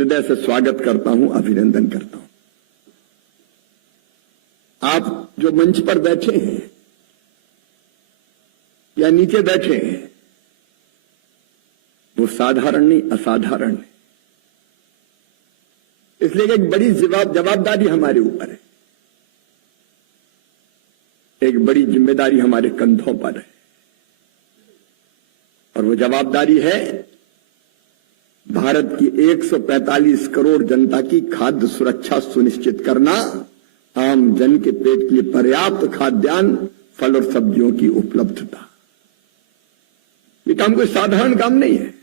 हृदय से स्वागत करता हूं, अभिनंदन करता हूं। आप जो मंच पर बैठे हैं या नीचे बैठे हैं, वो साधारण नहीं, असाधारण है। इसलिए कि एक बड़ी जवाबदारी हमारे ऊपर है, एक बड़ी जिम्मेदारी हमारे कंधों पर है, और वो जवाबदारी है भारत की 145 करोड़ जनता की खाद्य सुरक्षा सुनिश्चित करना, आम जन के पेट के लिए पर्याप्त खाद्यान्न, फल और सब्जियों की उपलब्धता। ये काम कोई साधारण काम नहीं है,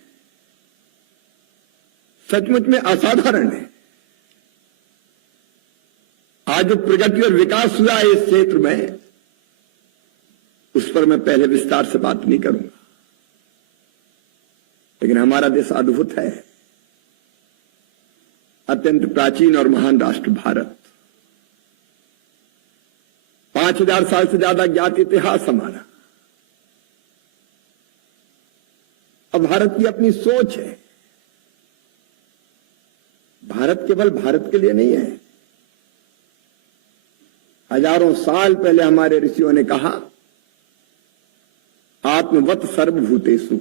सचमुच में असाधारण है। आज जो प्रगति और विकास हुआ है इस क्षेत्र में, उस पर मैं पहले विस्तार से बात नहीं करूंगा, लेकिन हमारा देश अद्भुत है, अत्यंत प्राचीन और महान राष्ट्र भारत। 5000 साल से ज्यादा ज्ञात इतिहास हमारा। अब भारत की अपनी सोच है। भारत केवल भारत के लिए नहीं है। हजारों साल पहले हमारे ऋषियों ने कहा, आत्मवत सर्वभूतेषु,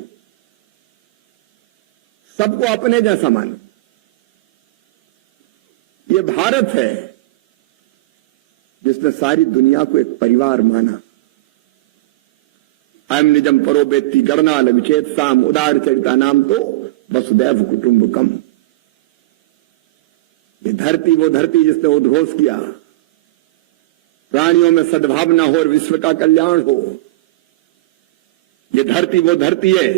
सबको अपने जैसा मानो। ये भारत है जिसने सारी दुनिया को एक परिवार माना। अयम निजम परो वेत्ति गणनाल विचेत साम उदार चरिता नाम तो वसुदैव कुटुंबकम। ये धरती वो धरती जिसने उद्घोष किया, प्राणियों में सद्भावना हो और विश्व का कल्याण हो। ये धरती वो धरती है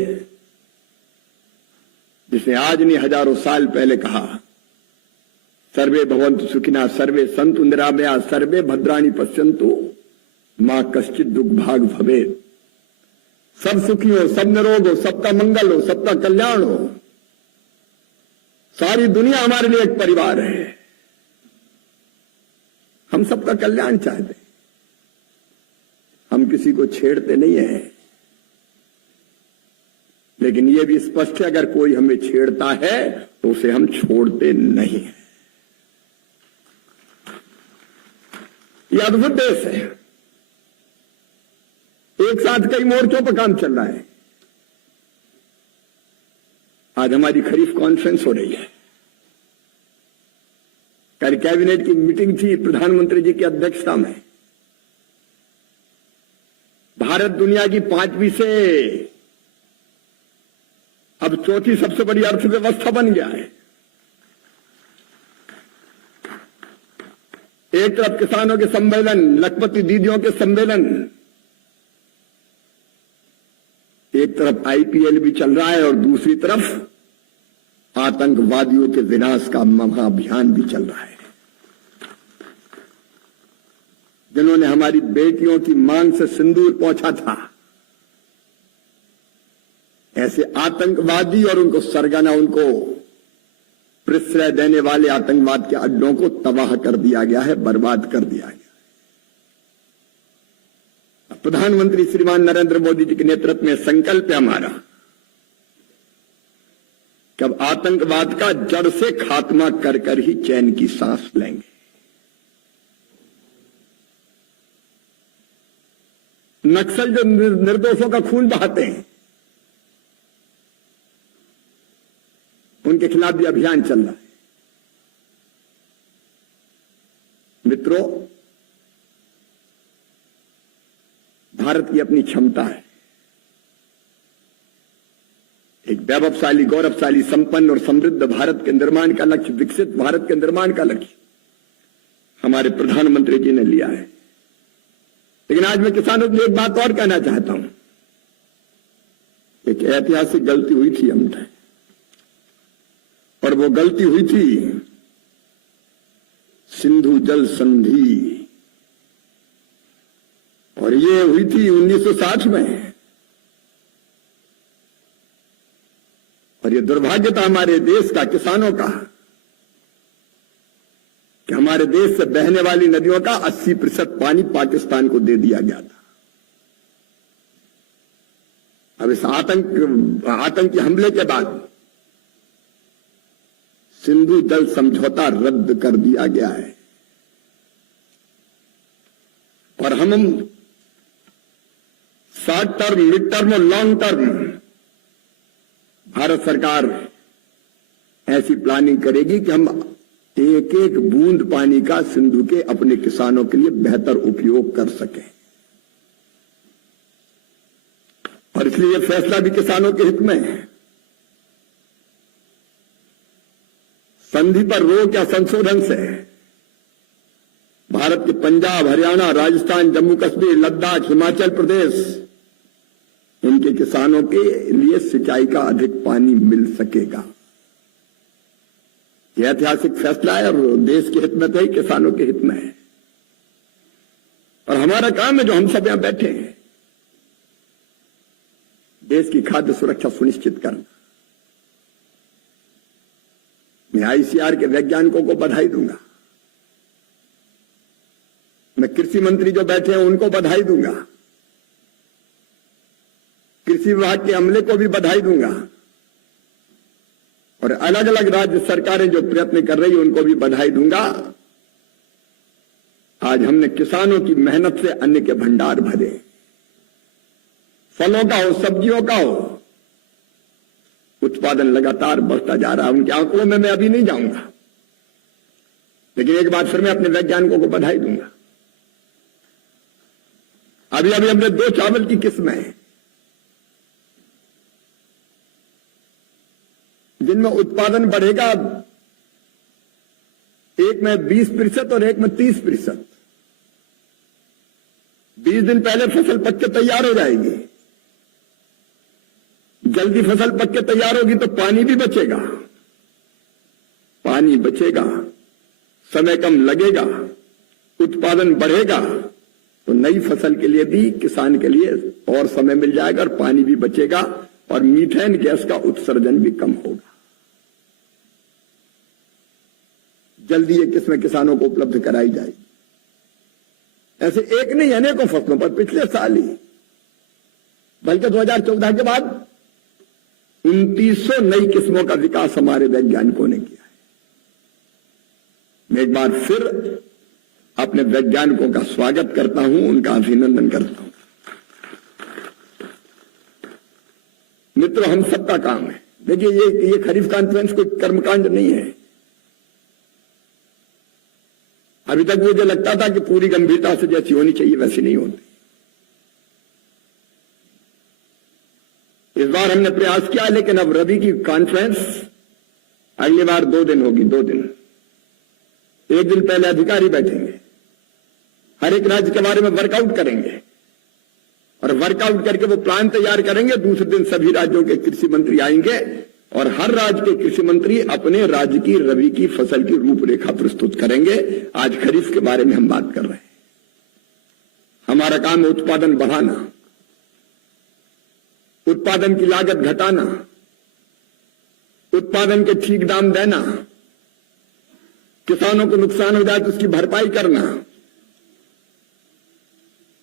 जिसने आज नहीं हजारों साल पहले कहा, सर्वे भवन्तु सुखिनः सर्वे सन्तु निरामया सर्वे भद्राणि पश्यन्तु मां कश्चित् दुर्भाग भवेत्। सब सुखी हो, सब निरोग हो, सबका मंगल हो, सबका कल्याण हो। सारी दुनिया हमारे लिए एक परिवार है। हम सबका कल्याण चाहते हैं, हम किसी को छेड़ते नहीं हैं, लेकिन यह भी स्पष्ट है, अगर कोई हमें छेड़ता है तो उसे हम छोड़ते नहीं हैं। यह अद्भुत देश है। एक साथ कई मोर्चों पर काम चल रहा है। आज हमारी खरीफ कॉन्फ्रेंस हो रही है। कल कैबिनेट की मीटिंग थी प्रधानमंत्री जी की अध्यक्षता में। भारत दुनिया की 5वीं से अब 4थी सबसे बड़ी अर्थव्यवस्था बन गया है। एक तरफ किसानों के सम्मेलन, लखपति दीदियों के सम्मेलन, एक तरफ आईपीएल भी चल रहा है और दूसरी तरफ आतंकवादियों के विनाश का महाअभियान भी चल रहा है। जिन्होंने हमारी बेटियों की मांग से सिंदूर पहुंचा था, ऐसे आतंकवादी और उनको सरगना, उनको प्रश्रय देने वाले आतंकवाद के अड्डों को तबाह कर दिया गया है, बर्बाद कर दिया गया। प्रधानमंत्री श्रीमान नरेंद्र मोदी जी के नेतृत्व में संकल्प है हमारा कि अब आतंकवाद का जड़ से खात्मा कर कर ही चैन की सांस लेंगे। नक्सल जो निर्दोषों का खून बहाते हैं, उनके खिलाफ भी अभियान चल रहा है। मित्रों, भारत की अपनी क्षमता है। एक वैभवशाली, गौरवशाली, संपन्न और समृद्ध भारत के निर्माण का लक्ष्य, विकसित भारत के निर्माण का लक्ष्य हमारे प्रधानमंत्री जी ने लिया है। लेकिन आज मैं किसानों के लिए एक बात और कहना चाहता हूं। एक ऐतिहासिक गलती हुई थी हमसे, और वो गलती हुई थी सिंधु जल संधि, और ये हुई थी 1960 में। और ये दुर्भाग्य था हमारे देश का, किसानों का, कि हमारे देश से बहने वाली नदियों का 80% पानी पाकिस्तान को दे दिया गया था। अब इस आतंकी हमले के बाद सिंधु जल समझौता रद्द कर दिया गया है और हम शॉर्ट टर्म, मिड टर्म और लॉन्ग टर्म भारत सरकार ऐसी प्लानिंग करेगी कि हम एक एक बूंद पानी का सिंधु के अपने किसानों के लिए बेहतर उपयोग कर सकें। और इसलिए यह फैसला भी किसानों के हित में है। संधि पर रोक या संशोधन से भारत के पंजाब, हरियाणा, राजस्थान, जम्मू कश्मीर, लद्दाख, हिमाचल प्रदेश, इनके किसानों के लिए सिंचाई का अधिक पानी मिल सकेगा। यह ऐतिहासिक फैसला है और देश के हित में तो ही किसानों के हित में है। और हमारा काम है, जो हम सब यहां बैठे हैं, देश की खाद्य सुरक्षा सुनिश्चित करना। मैं आईसीआर के वैज्ञानिकों को बधाई दूंगा, मैं कृषि मंत्री जो बैठे हैं उनको बधाई दूंगा, कृषि विभाग के अमले को भी बधाई दूंगा और अलग अलग राज्य सरकारें जो प्रयत्न कर रही है उनको भी बधाई दूंगा। आज हमने किसानों की मेहनत से अन्न के भंडार भरे, फलों का हो, सब्जियों का हो, उत्पादन लगातार बढ़ता जा रहा है। उनके आंकड़ों में मैं अभी नहीं जाऊंगा, लेकिन एक बार फिर मैं अपने वैज्ञानिकों को बधाई दूंगा। अभी हमने 2 चावल की किस्में हैं जिनमें उत्पादन बढ़ेगा, एक में 20% और एक में 30%। 20 दिन पहले फसल पक के तैयार हो जाएगी। जल्दी फसल पक के तैयार होगी तो पानी भी बचेगा, पानी बचेगा, समय कम लगेगा, उत्पादन बढ़ेगा, तो नई फसल के लिए भी किसान के लिए और समय मिल जाएगा और पानी भी बचेगा और मीथेन गैस का उत्सर्जन भी कम होगा। जल्दी ये किस्में किसानों को उपलब्ध कराई जाएगी। ऐसे एक नहीं, अनेकों फसलों पर पिछले साल ही, बल्कि 2014 के बाद 2900 नई किस्मों का विकास हमारे वैज्ञानिकों ने किया है। मैं एक बार फिर अपने वैज्ञानिकों का स्वागत करता हूं, उनका अभिनंदन करता हूं। मित्रों, हम सबका काम है। देखिए, ये खरीफ कॉन्फ्रेंस कोई कर्मकांड नहीं है। अभी तक मुझे लगता था कि पूरी गंभीरता से जैसी होनी चाहिए वैसी नहीं होती। इस बार हमने प्रयास किया, लेकिन अब रवि की कॉन्फ्रेंस अगली बार 2 दिन होगी। 2 दिन, एक दिन पहले अधिकारी बैठेंगे, हर एक राज्य के बारे में वर्कआउट करेंगे और वर्कआउट करके वो प्लान तैयार करेंगे। दूसरे दिन सभी राज्यों के कृषि मंत्री आएंगे और हर राज्य के कृषि मंत्री अपने राज्य की रबी की फसल की रूपरेखा प्रस्तुत करेंगे। आज खरीफ के बारे में हम बात कर रहे हैं। हमारा काम है उत्पादन बढ़ाना, उत्पादन की लागत घटाना, उत्पादन के ठीक दाम देना, किसानों को नुकसान हो जाए तो उसकी भरपाई करना,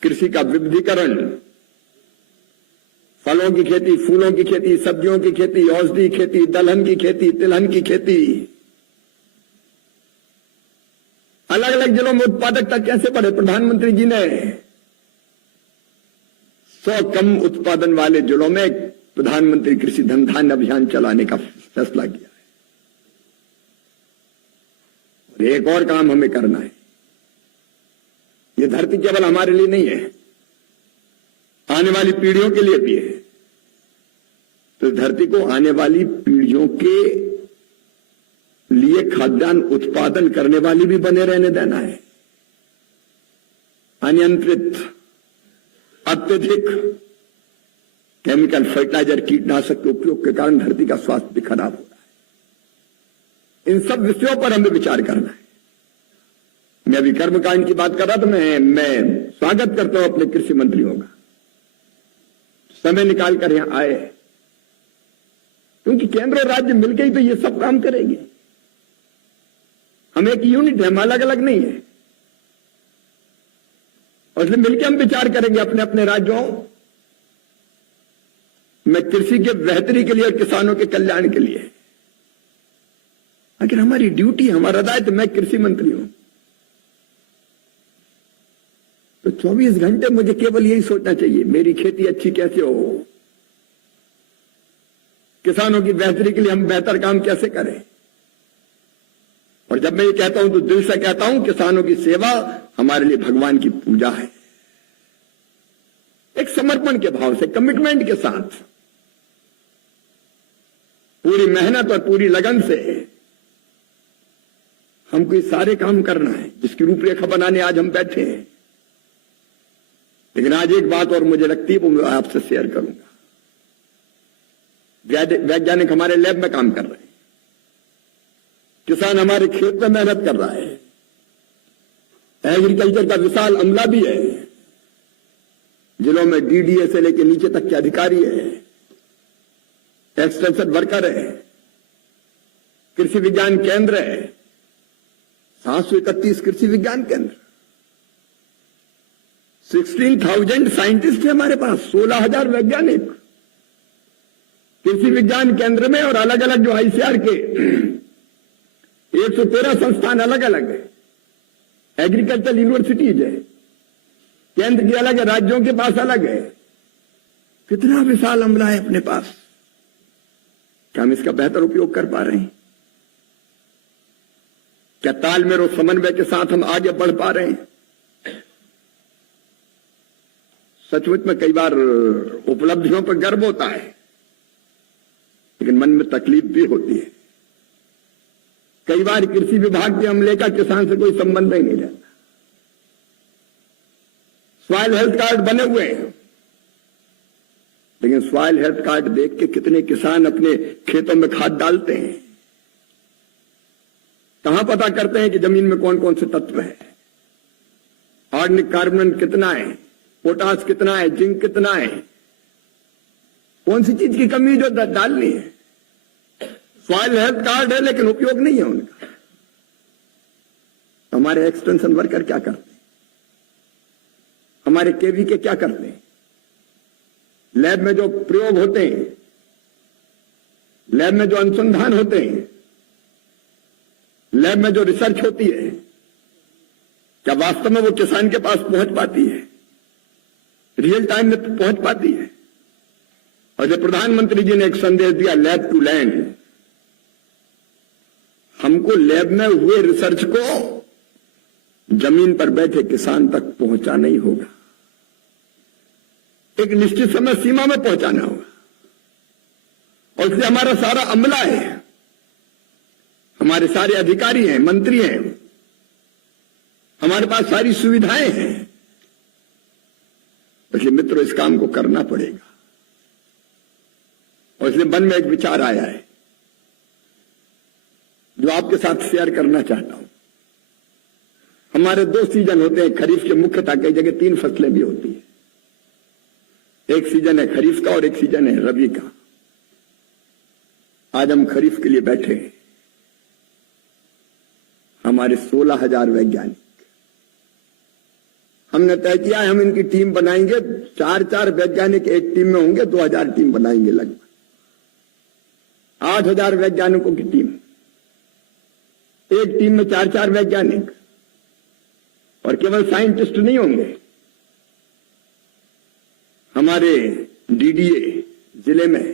कृषि का विविधीकरण, फलों की खेती, फूलों की खेती, सब्जियों की खेती, औषधि खेती, दलहन की खेती, तिलहन की खेती। अलग अलग जिलों में उत्पादकता कैसे बढ़े? प्रधानमंत्री जी ने 100 कम उत्पादन वाले जिलों में प्रधानमंत्री कृषि धन धान्य अभियान चलाने का फैसला किया है। और एक और काम हमें करना है। यह धरती केवल हमारे लिए नहीं है, आने वाली पीढ़ियों के लिए भी है। तो धरती को आने वाली पीढ़ियों के लिए खाद्यान्न उत्पादन करने वाली भी बने रहने देना है। अनियंत्रित, अत्यधिक केमिकल फर्टिलाइजर, कीटनाशक के उपयोग के कारण धरती का स्वास्थ्य भी खराब हो रहा है। इन सब विषयों पर हमें विचार करना है। मैं अभी कर्मकांड की बात कर रहा था। मैं स्वागत करता हूं अपने कृषि मंत्रियों का, समय निकाल कर यहां आए, क्योंकि केंद्र और राज्य मिलकर ही तो ये सब काम करेंगे। हम एक यूनिट है, हम अलग अलग नहीं है। और इसलिए मिलकर हम विचार करेंगे अपने अपने राज्यों में कृषि के बेहतरी के लिए और किसानों के कल्याण के लिए। आखिर हमारी ड्यूटी, हमारा दायित्व, मैं कृषि मंत्री हूं तो 24 घंटे मुझे केवल यही सोचना चाहिए मेरी खेती अच्छी कैसे हो, किसानों की बेहतरी के लिए हम बेहतर काम कैसे करें। और जब मैं ये कहता हूं तो दिल से कहता हूं, किसानों की सेवा हमारे लिए भगवान की पूजा है। एक समर्पण के भाव से, कमिटमेंट के साथ, पूरी मेहनत और पूरी लगन से हमको ये सारे काम करना है जिसकी रूपरेखा बनाने आज हम बैठे हैं। लेकिन आज एक बात और मुझे लगती है वो मैं आपसे शेयर करूंगा। वैज्ञानिक हमारे लैब में काम कर रहे हैं, किसान हमारे खेत में मेहनत कर रहा है, एग्रीकल्चर का विशाल अमला भी है, जिलों में डीडीए से लेकर नीचे तक के अधिकारी है, एक्सटेंशन वर्कर है, कृषि विज्ञान केंद्र है, 731 कृषि विज्ञान केंद्र, 16,000 साइंटिस्ट है हमारे पास, 16,000 वैज्ञानिक कृषि विज्ञान केंद्र में, और अलग अलग जो आईसीआर के 113 संस्थान अलग अलग है, एग्रीकल्चर यूनिवर्सिटीज है, केंद्र की अलग है, राज्यों के पास अलग है। कितना विशाल अमला है अपने पास, क्या हम इसका बेहतर उपयोग कर पा रहे हैं? क्या तालमेल और समन्वय के साथ हम आगे बढ़ पा रहे हैं? सचमुच में कई बार उपलब्धियों पर गर्व होता है, लेकिन मन में तकलीफ भी होती है। कई बार कृषि विभाग के अमले का किसान से कोई संबंध ही नहीं रहता। सॉइल हेल्थ कार्ड बने हुए हैं, लेकिन सॉइल हेल्थ कार्ड देख के कितने किसान अपने खेतों में खाद डालते हैं? कहां पता करते हैं कि जमीन में कौन कौन से तत्व है, ऑर्गेनिक कार्बन कितना है, पोटास कितना है, जिंक कितना है, कौन सी चीज की कमी जो डालनी है। सॉइल हेल्थ कार्ड है लेकिन उपयोग नहीं है उनका। हमारे एक्सटेंशन वर्कर क्या करते हैं, हमारे केवी के क्या करते हैं? लैब में जो प्रयोग होते हैं, लैब में जो अनुसंधान होते हैं, लैब में जो रिसर्च होती है, क्या वास्तव में वो किसान के पास पहुंच पाती है, रियल टाइम में पहुंच पाती है? और जब प्रधानमंत्री जी ने एक संदेश दिया, लैब टू लैंड, हमको लैब में हुए रिसर्च को जमीन पर बैठे किसान तक पहुंचाना ही होगा, एक निश्चित समय सीमा में पहुंचाना होगा। और इसलिए हमारा सारा अमला है, हमारे सारे अधिकारी हैं, मंत्री हैं, हमारे पास सारी सुविधाएं हैं। इसलिए मित्रों, इस काम को करना पड़ेगा। और इसलिए मन में एक विचार आया है जो आपके साथ शेयर करना चाहता हूं। हमारे 2 सीजन होते हैं खरीफ के, मुख्यतः कई जगह 3 फसलें भी होती है। एक सीजन है खरीफ का और एक सीजन है रबी का। आज हम खरीफ के लिए बैठे हैं। हमारे 16,000 वैज्ञानिक, हमने तय किया है हम इनकी टीम बनाएंगे। 4-4 वैज्ञानिक एक टीम में होंगे, 2000 टीम बनाएंगे, लगभग 8,000 वैज्ञानिकों की टीम। एक टीम में 4-4 वैज्ञानिक, और केवल साइंटिस्ट नहीं होंगे। हमारे डीडीए जिले में,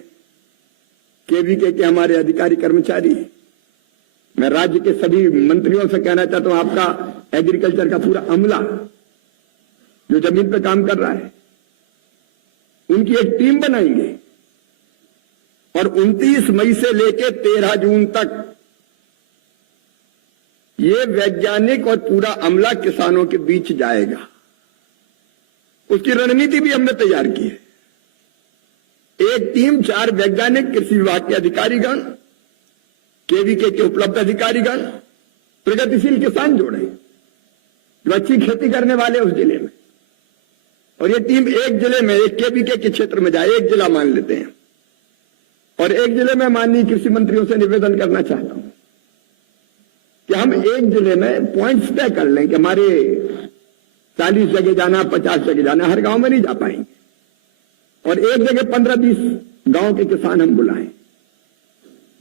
केवीके के हमारे अधिकारी कर्मचारी। मैं राज्य के सभी मंत्रियों से कहना चाहता हूं, आपका एग्रीकल्चर का पूरा अमला जो जमीन पे काम कर रहा है, उनकी एक टीम बनाएंगे और 29 मई से लेकर 13 जून तक ये वैज्ञानिक और पूरा अमला किसानों के बीच जाएगा। उसकी रणनीति भी हमने तैयार की है। एक टीम, 4 वैज्ञानिक, कृषि विभाग के अधिकारीगण, केवीके के उपलब्ध अधिकारीगण, प्रगतिशील किसान जोड़े जो अच्छी खेती करने वाले उस जिले में। और ये टीम एक जिले में, एक केवीके के क्षेत्र में जाए, एक जिला मान लेते हैं, और एक जिले में माननीय कृषि मंत्रियों से निवेदन करना चाहता हूं कि हम एक जिले में पॉइंट्स तय कर लें कि हमारे 40 जगह जाना, 50 जगह जाना, हर गांव में नहीं जा पाएंगे, और एक जगह 15-20 गांव के किसान हम बुलाएं।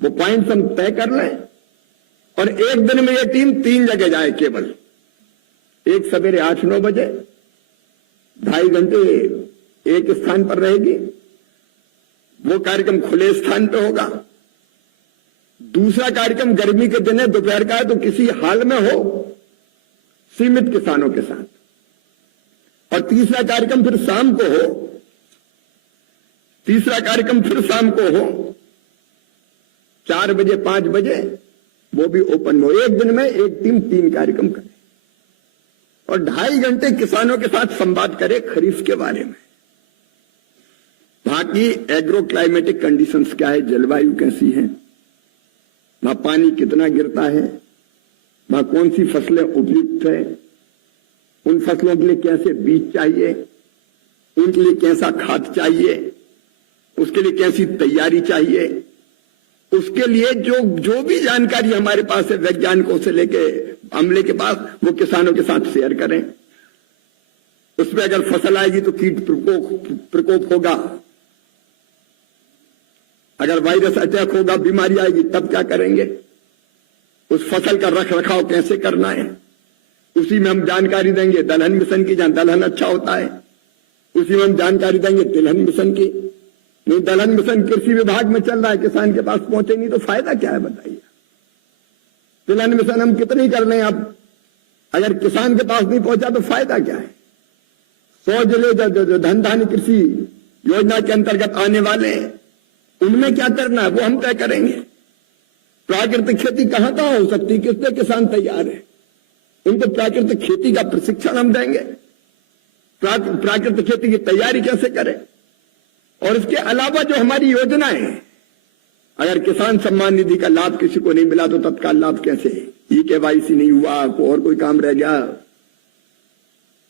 वो पॉइंट्स हम तय कर लें, और एक दिन में ये टीम 3 जगह जाए केवल। एक सवेरे 8-9 बजे 2.5 घंटे एक स्थान पर रहेगी, वो कार्यक्रम खुले स्थान पे होगा। दूसरा कार्यक्रम गर्मी के दिन है, दोपहर का है, तो किसी हाल में हो, सीमित किसानों के साथ। और तीसरा कार्यक्रम फिर शाम को हो, तीसरा कार्यक्रम फिर शाम को हो 4 बजे 5 बजे, वो भी ओपन हो। एक दिन में एक टीम 3 कार्यक्रम करे और 2.5 घंटे किसानों के साथ संवाद करे खरीफ के बारे में। वहां की एग्रो क्लाइमेटिक कंडीशंस क्या है, जलवायु कैसी है, वहां पानी कितना गिरता है, वहां कौन सी फसलें उपयुक्त है, उन फसलों के लिए कैसे बीज चाहिए, उनके लिए कैसा खाद चाहिए, उसके लिए कैसी तैयारी चाहिए, उसके लिए जो भी जानकारी हमारे पास है वैज्ञानिकों से लेके अमले के पास, वो किसानों के साथ शेयर करें। उसमें अगर फसल आएगी तो कीट प्रकोप होगा, अगर वायरस अटैक होगा, बीमारी आएगी, तब क्या करेंगे, उस फसल का रख रखाव कैसे करना है, उसी में हम जानकारी देंगे। दलहन मिशन की, जहां दलहन अच्छा होता है उसी में हम जानकारी देंगे तिलहन मिशन की। नहीं, दलहन मिशन कृषि विभाग में चल रहा है, किसान के पास पहुंचे नहीं तो फायदा क्या है बताइए। तिलहन मिशन हम कितनी कर लें, अब अगर किसान के पास नहीं पहुंचा तो फायदा क्या है। 100 जिले जो धन धान्य कृषि योजना के अंतर्गत आने वाले, उनमें क्या करना है वो हम तय करेंगे। प्राकृतिक खेती कहां कहां हो सकती है, कितने किसान तैयार है, उनको प्राकृतिक खेती का प्रशिक्षण हम देंगे, प्राकृतिक खेती की तैयारी कैसे करें। और इसके अलावा जो हमारी योजनाएं हैं, अगर किसान सम्मान निधि का लाभ किसी को नहीं मिला तो तत्काल लाभ कैसे, KYC नहीं हुआ, और कोई काम रह गया,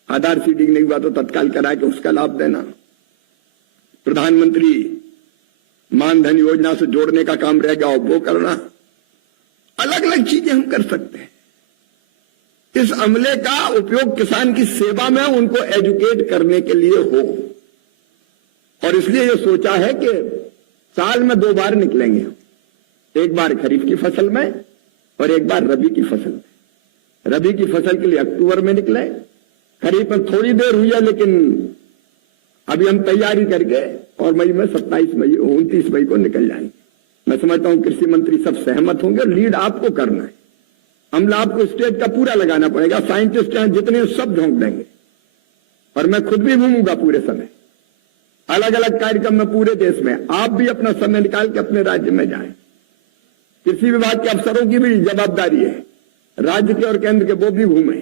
आधार सीडिंग नहीं हुआ तो तत्काल करा के उसका लाभ देना। प्रधानमंत्री मानधन योजना से जोड़ने का काम रह गया वो करना। अलग अलग चीजें हम कर सकते हैं। इस अमले का उपयोग किसान की सेवा में, उनको एजुकेट करने के लिए हो। और इसलिए ये सोचा है कि साल में 2 बार निकलेंगे, एक बार खरीफ की फसल में और एक बार रबी की फसल में। रबी की फसल के लिए अक्टूबर में निकले, खरीफ में थोड़ी देर हुई है, लेकिन अभी हम तैयारी करके और मई में 29 मई को निकल जाएंगे। मैं समझता हूं कृषि मंत्री सब सहमत होंगे। लीड आपको करना है, अमला आपको स्टेट का पूरा लगाना पड़ेगा, साइंटिस्ट हैं जितने सब झोंक देंगे, और मैं खुद भी घूमूंगा पूरे समय, अलग अलग कार्यक्रम में पूरे देश में। आप भी अपना समय निकाल के अपने राज्य में जाएं। कृषि विभाग के अफसरों की भी जवाबदारी है, राज्य के और केंद्र के, वो भी घूमें।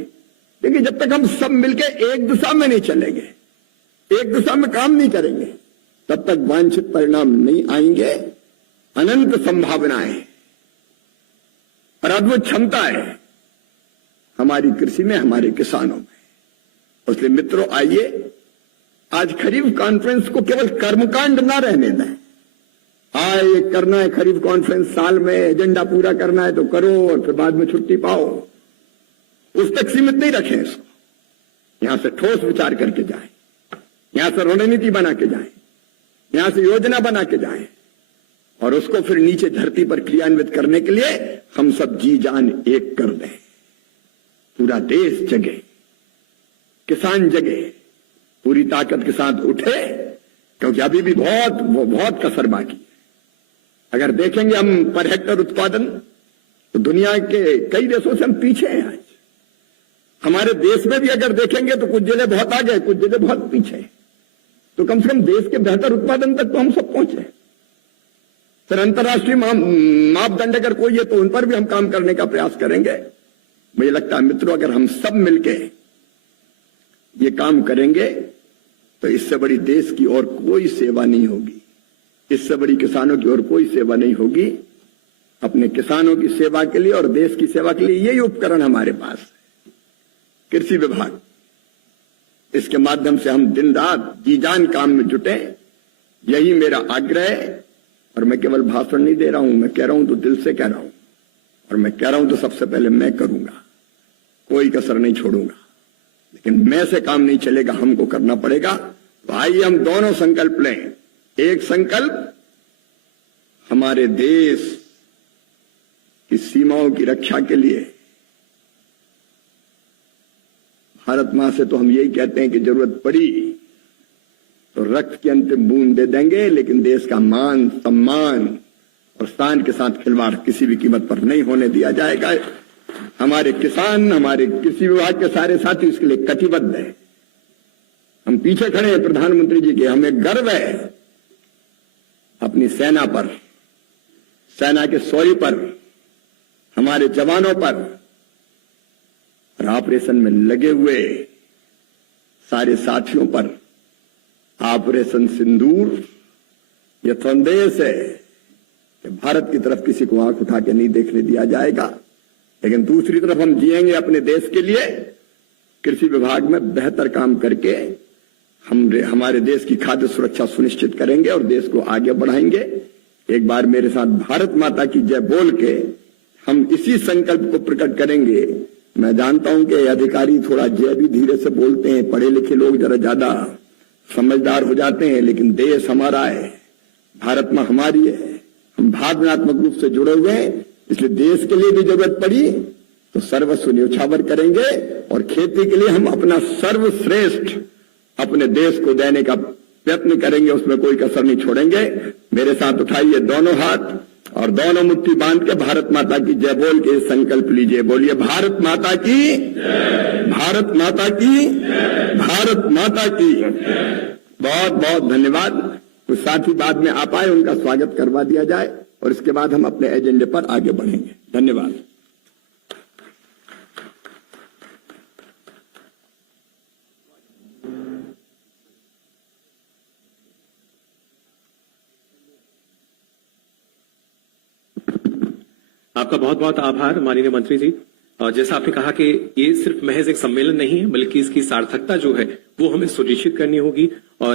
देखिए, जब तक हम सब मिलकर एक दिशा में नहीं चलेंगे, एक दिशा में काम नहीं करेंगे, तब तक वांछित परिणाम नहीं आएंगे। अनंत संभावनाएं और अद्भुत क्षमता है हमारी कृषि में, हमारे किसानों में। इसलिए मित्रों, आइए आज खरीफ कॉन्फ्रेंस को केवल कर्मकांड ना रहने दें। ये करना है खरीफ कॉन्फ्रेंस, साल में एजेंडा पूरा करना है तो करो और फिर बाद में छुट्टी पाओ, उस तक सीमित नहीं रखें इसको। यहां से ठोस विचार करके जाएं, यहां से रणनीति बना के जाएं, यहां से योजना बना के जाएं, और उसको फिर नीचे धरती पर क्रियान्वित करने के लिए हम सब जी जान एक कर दें। पूरा देश जगे, किसान जगे, पूरी ताकत के साथ उठे, क्योंकि अभी भी बहुत कसर बाकी है। अगर देखेंगे हम पर हेक्टर उत्पादन, तो दुनिया के कई देशों से हम पीछे हैं आज। हमारे देश में भी अगर देखेंगे तो कुछ जगह बहुत आगे, कुछ जगह बहुत पीछे। तो कम से कम देश के बेहतर उत्पादन तक तो हम सब पहुंचे। फिर अंतर्राष्ट्रीय मापदंड अगर कोई है तो उन पर भी हम काम करने का प्रयास करेंगे। मुझे लगता है मित्रों, अगर हम सब मिलके ये काम करेंगे तो इससे बड़ी देश की और कोई सेवा नहीं होगी, इससे बड़ी किसानों की और कोई सेवा नहीं होगी। अपने किसानों की सेवा के लिए और देश की सेवा के लिए यही उपकरण हमारे पास है, कृषि विभाग। इसके माध्यम से हम दिन रात जी जान काम में जुटे, यही मेरा आग्रह है। और मैं केवल भाषण नहीं दे रहा हूं, मैं कह रहा हूं तो दिल से कह रहा हूं, और मैं कह रहा हूं तो सबसे पहले मैं करूंगा, कोई कसर नहीं छोड़ूंगा। लेकिन मैं से काम नहीं चलेगा, हमको करना पड़ेगा। तो आइए हम दोनों संकल्प लें। एक संकल्प, हमारे देश कि सीमाओं की रक्षा के लिए भारत मां से तो हम यही कहते हैं कि जरूरत पड़ी तो रक्त की अंतिम बूंद दे देंगे, लेकिन देश का मान, सम्मान और शान के साथ खिलवाड़ किसी भी कीमत पर नहीं होने दिया जाएगा। हमारे किसान, हमारे कृषि विभाग के सारे साथी इसके लिए कटिबद्ध हैं। हम पीछे खड़े हैं प्रधानमंत्री जी के। हमें गर्व है अपनी सेना पर, सेना के शौर्य पर, हमारे जवानों पर और ऑपरेशन में लगे हुए सारे साथियों पर। ऑपरेशन सिंदूर यह संदेश है कि भारत की तरफ किसी को आंख उठा के नहीं देखने दिया जाएगा, लेकिन दूसरी तरफ हम जिएंगे अपने देश के लिए। कृषि विभाग में बेहतर काम करके हम हमारे देश की खाद्य सुरक्षा सुनिश्चित करेंगे और देश को आगे बढ़ाएंगे। एक बार मेरे साथ भारत माता की जय बोल के हम इसी संकल्प को प्रकट करेंगे। मैं जानता हूं कि अधिकारी थोड़ा जय भी धीरे से बोलते हैं, पढ़े लिखे लोग जरा ज्यादा समझदार हो जाते हैं, लेकिन देश हमारा है, भारत मां हमारी है, हम भावनात्मक रूप से जुड़े हुए हैं। इसलिए देश के लिए भी जरूरत पड़ी तो सर्वस्व न्यौछावर करेंगे और खेती के लिए हम अपना सर्वश्रेष्ठ अपने देश को देने का प्रयत्न करेंगे, उसमें कोई कसर नहीं छोड़ेंगे। मेरे साथ उठाइए दोनों हाथ और दोनों मुट्ठी बांध के भारत माता की जय बोल के संकल्प लीजिए। बोलिए भारत माता की, भारत माता की, भारत माता की। बहुत बहुत धन्यवाद। कुछ साथी बाद में आ पाए उनका स्वागत करवा दिया जाए और इसके बाद हम अपने एजेंडे पर आगे बढ़ेंगे। धन्यवाद। आपका बहुत बहुत आभार माननीय मंत्री जी। और जैसा आपने कहा कि ये सिर्फ महज एक सम्मेलन नहीं है, बल्कि इसकी सार्थकता जो है वो हमें सुनिश्चित करनी होगी। और